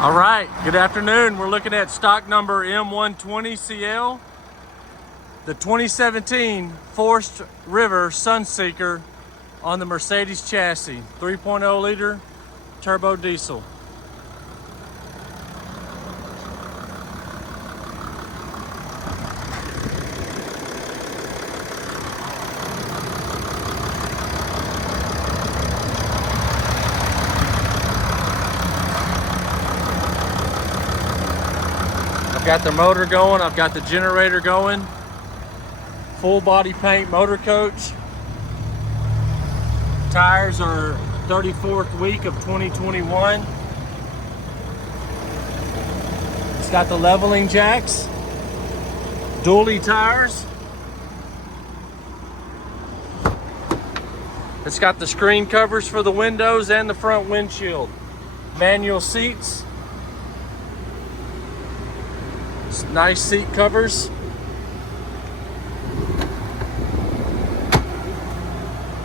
All right, good afternoon. We're looking at stock number M120CL, the 2017 Forest River Sunseeker on the Mercedes chassis, 3.0 liter turbo diesel. I've got the motor going, I've got the generator going, full body paint motor coach. Tires are 34th week of 2021. It's got the leveling jacks, dually tires. It's got the screen covers for the windows and the front windshield. Manual seats. Nice seat covers.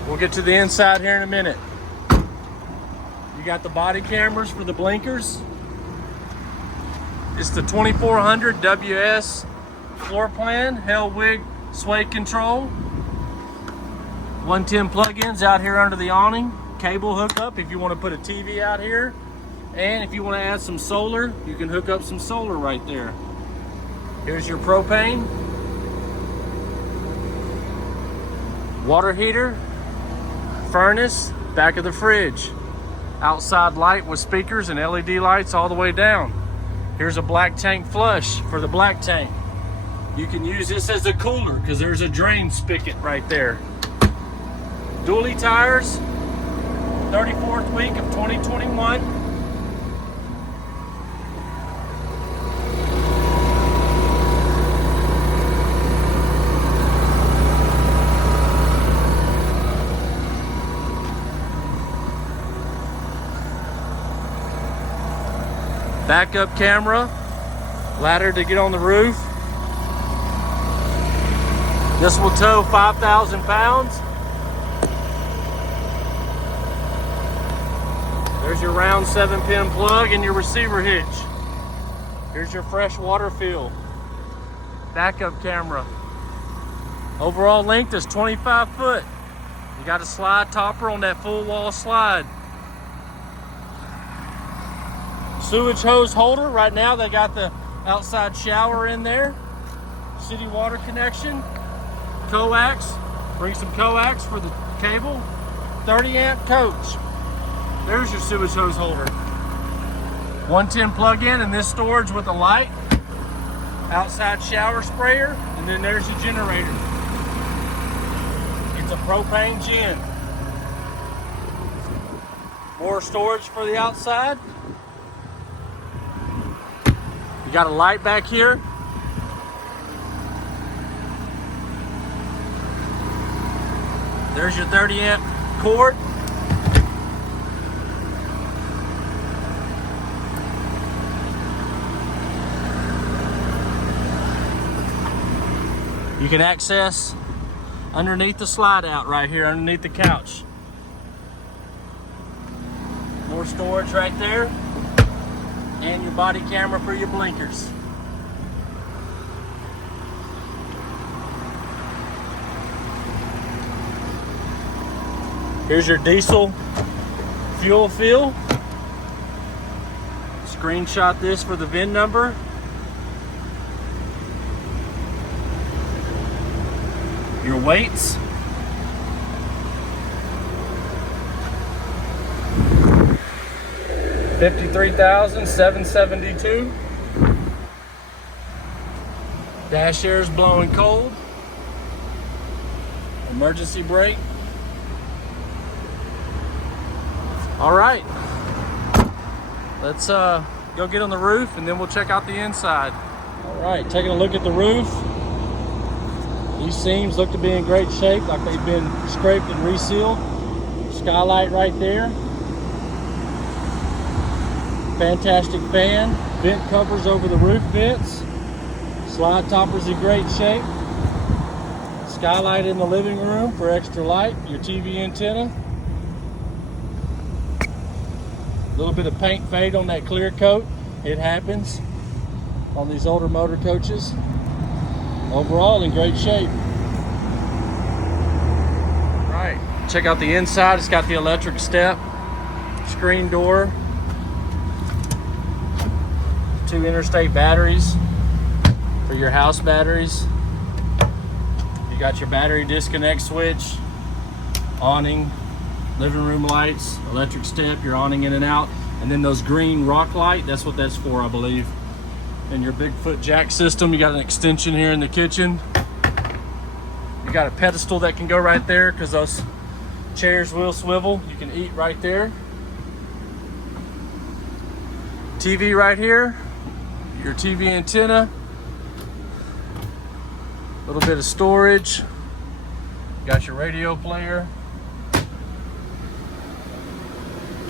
We'll get to the inside here in a minute. You got the body cameras for the blinkers. It's the 2400 WS floor plan, Hellwig sway control. 110 plug-ins out here under the awning. Cable hookup if you want to put a TV out here. And if you want to add some solar, you can hook up some solar right there. Here's your propane, water heater, furnace, back of the fridge, outside light with speakers and LED lights all the way down. Here's a black tank flush for the black tank. You can use this as a cooler because there's a drain spigot right there. Dually tires, 34th week of 2021. Backup camera, ladder to get on the roof. This will tow 5,000 pounds. There's your round 7-pin plug and your receiver hitch. Here's your fresh water fill. Backup camera. Overall length is 25 foot. You got a slide topper on that full wall slide. Sewage hose holder. Right now they got the outside shower in there. City water connection. Coax. Bring some coax for the cable. 30 amp coach. There's your sewage hose holder. 110 plug-in and this storage with a light. Outside shower sprayer. And then there's your generator. It's a propane gen. More storage for the outside. You got a light back here. There's your 30 amp cord. You can access underneath the slide out right here, underneath the couch. More storage right there. And your body camera for your blinkers. Here's your diesel fuel fill. Screenshot this for the VIN number. Your weights. $53,772. Dash air's blowing cold. Emergency brake. All right, let's go get on the roof and then we'll check out the inside. All right, taking a look at the roof. These seams look to be in great shape, like they've been scraped and resealed. Skylight right there. Fantastic fan, vent covers over the roof vents. Slide topper's in great shape. Skylight in the living room for extra light. Your TV antenna. A little bit of paint fade on that clear coat. It happens on these older motor coaches. Overall, in great shape. Right, check out the inside. It's got the electric step, screen door, 2 interstate batteries for your house batteries. You got your battery disconnect switch, awning, living room lights, electric step, your awning in and out, and then those green rock light, that's what that's for, I believe. And your Bigfoot jack system, you got an extension here in the kitchen. You got a pedestal that can go right there because those chairs will swivel. You can eat right there. TV right here, your TV antenna, a little bit of storage. Got your radio player.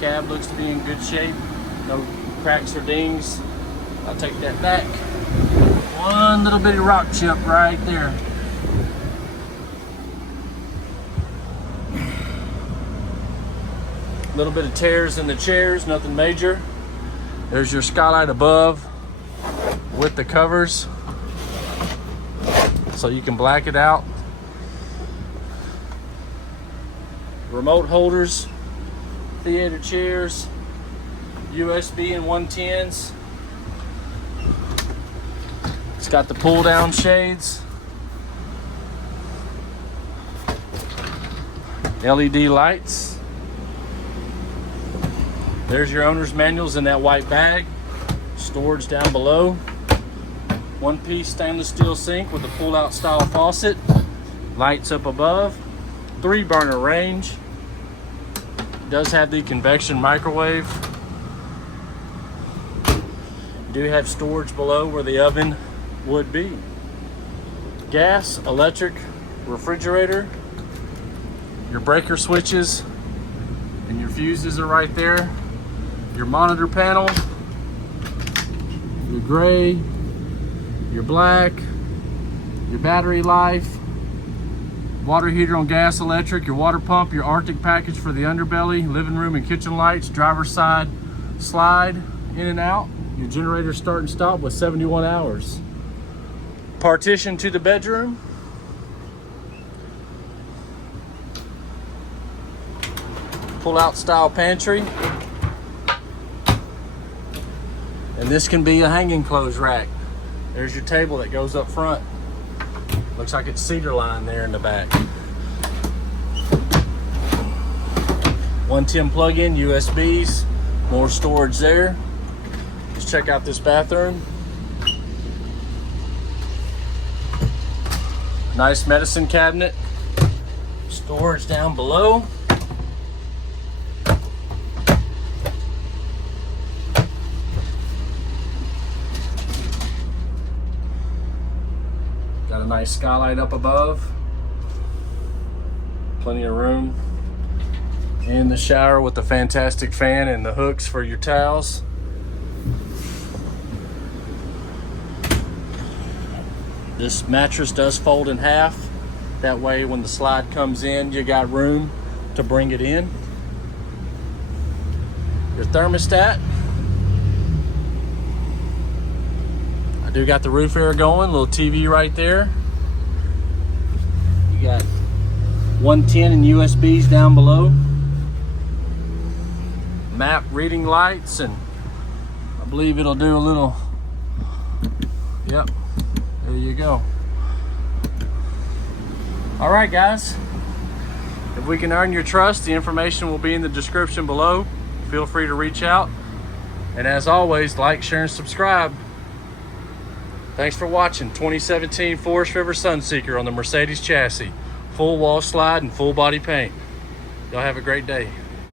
Cab looks to be in good shape. No cracks or dings. I'll take that back. One little bitty rock chip right there. A little bit of tears in the chairs, nothing major. There's your skylight above with the covers, so you can black it out. Remote holders, theater chairs, USB and 110s. It's got the pull down shades, LED lights. There's your owner's manuals in that white bag. Storage down below. One-piece stainless steel sink with a pull-out style faucet. Lights up above. 3-burner range. Does have the convection microwave. You do have storage below where the oven would be. Gas, electric, refrigerator. Your breaker switches and your fuses are right there. Your monitor panel, your gray, your black, your battery life, water heater on gas, electric, your water pump, your Arctic package for the underbelly, living room and kitchen lights, driver's side slide in and out, your generator start and stop with 71 hours. Partition to the bedroom. Pull-out style pantry. And this can be a hanging clothes rack. There's your table that goes up front. Looks like it's cedar line there in the back. 110 plug-in, USBs, more storage there. Let's check out this bathroom. Nice medicine cabinet. Storage down below. Got a nice skylight up above. Plenty of room in the shower with the fantastic fan and the hooks for your towels. This mattress does fold in half. That way when the slide comes in, you got room to bring it in. Your thermostat. I do got the roof air going, little TV right there. You got 110 and USBs down below. Map reading lights, and I believe it'll do a little, yep, there you go. All right, guys, if we can earn your trust, the information will be in the description below. Feel free to reach out, and as always, like, share, and subscribe. Thanks for watching 2017 Forest River Sunseeker on the Mercedes chassis. Full wall slide and full body paint. Y'all have a great day.